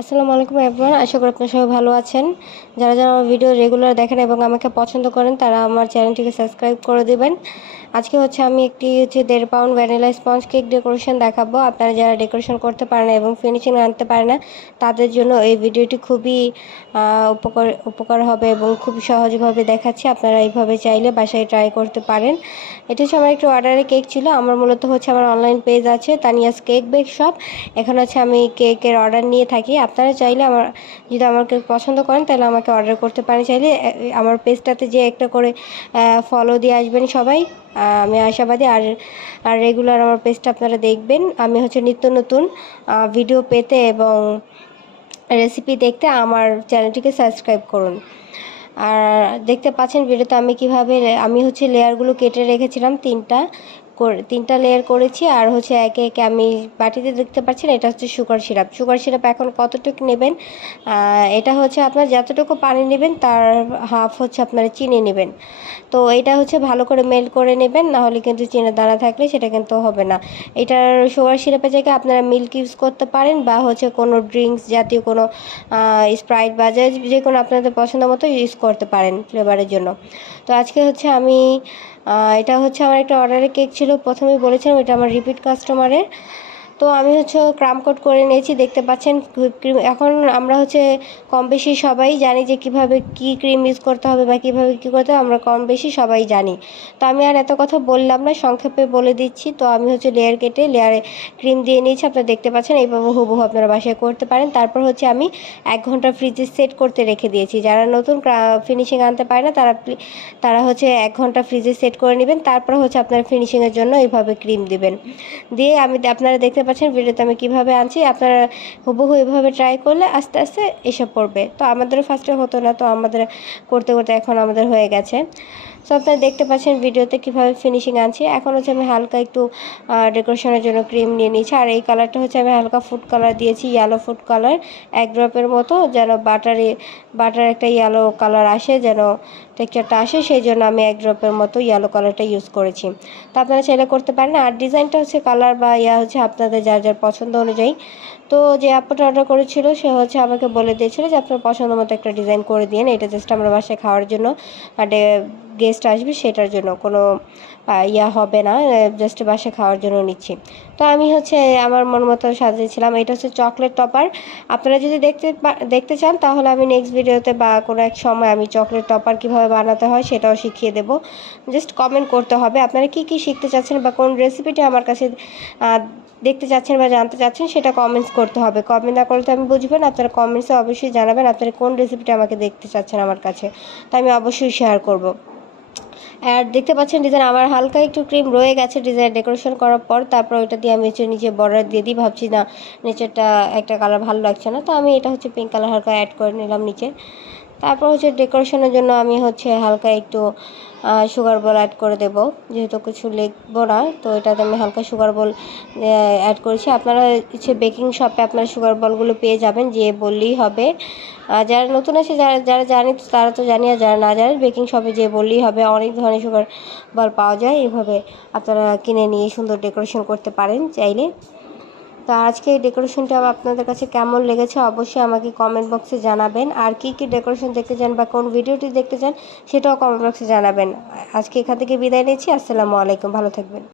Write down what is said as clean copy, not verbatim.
আসসালামু আলাইকুম এভরিওয়ান, আশা করি আপনারা সবাই ভালো আছেন। যারা যারা আমার ভিডিও রেগুলার দেখেন এবং আমাকে পছন্দ করেন তারা আমার চ্যানেলটিকে সাবস্ক্রাইব করে দেবেন। আজকে আমি একটি 1.5 pound vanilla sponge cake decoration দেখাবো। আপনারা যারা ডেকোরেশন করতে পারেন এবং ফিনিশিং আনতে পারেন না তাদের জন্য এই ভিডিওটি খুবই উপকার হবে এবং খুব সহজভাবে দেখাচ্ছি। আপনারা এইভাবে চাইলে বাসায় ট্রাই করতে পারেন। এটা আমার একটু অর্ডারে কেক ছিল। আমার মূলত আমার অনলাইন পেজ আছে তানিয়াস কেক বেক শপ। এখানে আমি কেকের অর্ডার নিয়ে থাকি। আপনারা চাইলে যদি আমার কেক পছন্দ করেন তাহলে আমাকে অর্ডার করতে পারেন। চাইলে আমার পেজটাতে যে একটা করে ফলো দিয়ে আসবেন সবাই, আমি আশাবাদী। আর রেগুলার আমার পেজটা আপনারা দেখবেন। আমি নিত্য নতুন ভিডিও পেতে এবং রেসিপি দেখতে আমার চ্যানেলটিকে সাবস্ক্রাইব করুন। আর দেখতে পাচ্ছেন ভিডিওতে আমি কিভাবে লেয়ারগুলো কেটে রেখেছিলাম। তিনটা লেয়ার করেছি। আর একে একে আমি বাটিতে দেখতে পাচ্ছেন এটা সুগার সিরাপ। এখন কতটুকু নেবেন, এটা আপনার যতটুকু পানি নেবেন তার হাফ আপনারা চিনি নেবেন। তো এটা ভালো করে মেল্ট করে নেবেন, নাহলে কিন্তু চিনি দানা থাকলে সেটা কিন্তু হবে না। এটার সুগার সিরাপের জায়গায় আপনারা মিল্ক ইউজ করতে পারেন বা কোনো ড্রিঙ্কস জাতীয় কোনো স্প্রাইট বা যে কোনো আপনাদের পছন্দ মতো ইউজ করতে পারেন ফ্লেভারের জন্য। তো আজকে আমি এটা আমার একটা অর্ডারের কেক ছিল। প্রথমেই বলেছিলাম এটা আমার রিপিট কাস্টমারের। তো আমি ক্রাম কোট করে নিয়েছি, দেখতে পাচ্ছেন হুইপ ক্রিম। এখন আমরা কম বেশি সবাই জানি যে কিভাবে কি ক্রিম ইউজ করতে হবে বা কিভাবে কী করতে হবে, আমরা কম বেশি সবাই জানি। তো আমি আর এত কথা বললাম না, সংক্ষেপে বলে দিচ্ছি। তো আমি লেয়ার কেটে লেয়ারে ক্রিম দিয়ে নিয়েছি। আপনারা দেখতে পাচ্ছেন এইভাবে হুবহু আপনারা বাসায় করতে পারেন। তারপর আমি 1 ঘন্টা ফ্রিজে সেট করতে রেখে দিয়েছি। যারা নতুন ফিনিশিং আনতে পারে না তারা 1 ঘন্টা ফ্রিজে সেট করে নেবেন। তারপর আপনারা ফিনিশিংয়ের জন্য এইভাবে ক্রিম দিবেন। দিয়ে আপনারা দেখতে পাচ্ছেন ভিডিওতে আমি কীভাবে আনছি। আপনারা হুবহু এভাবে ট্রাই করলে আস্তে আস্তে এসব পড়বে। তো আমাদেরও ফার্স্টে হতো না, তো আমাদের করতে করতে এখন আমাদের হয়ে গেছে। সো আপনারা দেখতে পাচ্ছেন ভিডিওতে কীভাবে ফিনিশিং আনছি। এখন আমি হালকা একটু ডেকোরেশনের জন্য ক্রিম নিয়ে নিয়েছি। আর এই কালারটা আমি হালকা ফুড কালার দিয়েছি, ইয়েলো ফুড কালার 1 ড্রপের মতো, যেন বাটার একটা ইয়েলো কালার আসে, যেন টেক্সচারটা আসে, সেই জন্য আমি 1 ড্রপের মতো ইয়েলো কালারটা ইউজ করেছি। তো আপনারা চাইলে করতে পারেন। আর ডিজাইনটা কালার বা আপনাদের যার যার পছন্দ অনুযায়ী। তো যে আপুটা অর্ডার করেছিল সে আমাকে বলে দিয়েছিল যে আপনার পছন্দ মতো একটা ডিজাইন করে দিন। এটা জাস্ট আমরা বাসায় খাওয়ার জন্য, আর গেস্ট আসবে সেটার জন্য, কোনো হবে না, জাস্ট বাসায় খাওয়ার জন্য নিচ্ছি। তো আমি আমার মন মতো সাজিয়েছিলাম। এটা চকলেট টপার। আপনারা যদি দেখতে চান তাহলে আমি নেক্সট ভিডিওতে বা কোনো এক সময় আমি চকলেট টপার কীভাবে বানাতে হয় সেটাও শিখিয়ে দেবো। জাস্ট কমেন্ট করতে হবে আপনারা কী শিখতে চাচ্ছেন বা কোন রেসিপিটি আমার কাছে দেখতে চাচ্ছেন বা জানতে চাচ্ছেন, সেটা কমেন্টস করতে হবে। কমেন্ট না করলে তো আমি বুঝবেন। আপনারা কমেন্টসে অবশ্যই জানাবেন আপনারা কোন রেসিপিটা আমাকে দেখতে চাচ্ছেন আমার কাছে, তো আমি অবশ্যই শেয়ার করব। আর দেখতে পাচ্ছেন ডিজাইন আমার হালকা একটু ক্রিম রয়ে গেছে ডিজাইন ডেকোরেশন করার পর। তারপর ওইটা দিয়ে আমি নিচে বর্ডার দিয়ে দিই। ভাবছি না নিচেরটা একটা কালার ভালো লাগছে না, তো আমি এটা পিঙ্ক কালার হালকা অ্যাড করে নিলাম নিচে। তারপর ডেকোরেশনের জন্য আমি হালকা একটু সুগার বল অ্যাড করে দেব, যেহেতু কিছু লিখবো না। তো এটাতে আমি হালকা সুগার বল অ্যাড করেছি। আপনারা বেকিং শপে আপনারা সুগার বলগুলো পেয়ে যাবেন, যে বললেই হবে। যারা নতুন আছে, যারা জানে তারা তো জানি, আর যারা না জানে বেকিং শপে যে বললেই হবে। অনেক ধরনের সুগার বল পাওয়া যায়, এইভাবে আপনারা কিনে নিয়ে সুন্দর ডেকোরেশন করতে পারেন চাইলে। তো আজকে এই ডেকোরেশনটা আপনাদের কাছে কেমন লেগেছে অবশ্যই আমাকে কমেন্ট বক্সে জানাবেন। আর কী ডেকোরেশন দেখতে চান বা কোন ভিডিওটি দেখতে চান সেটাও কমেন্ট বক্সে জানাবেন। আজকে এখান থেকে বিদায় নিচ্ছি। আসসালামু আলাইকুম, ভালো থাকবেন।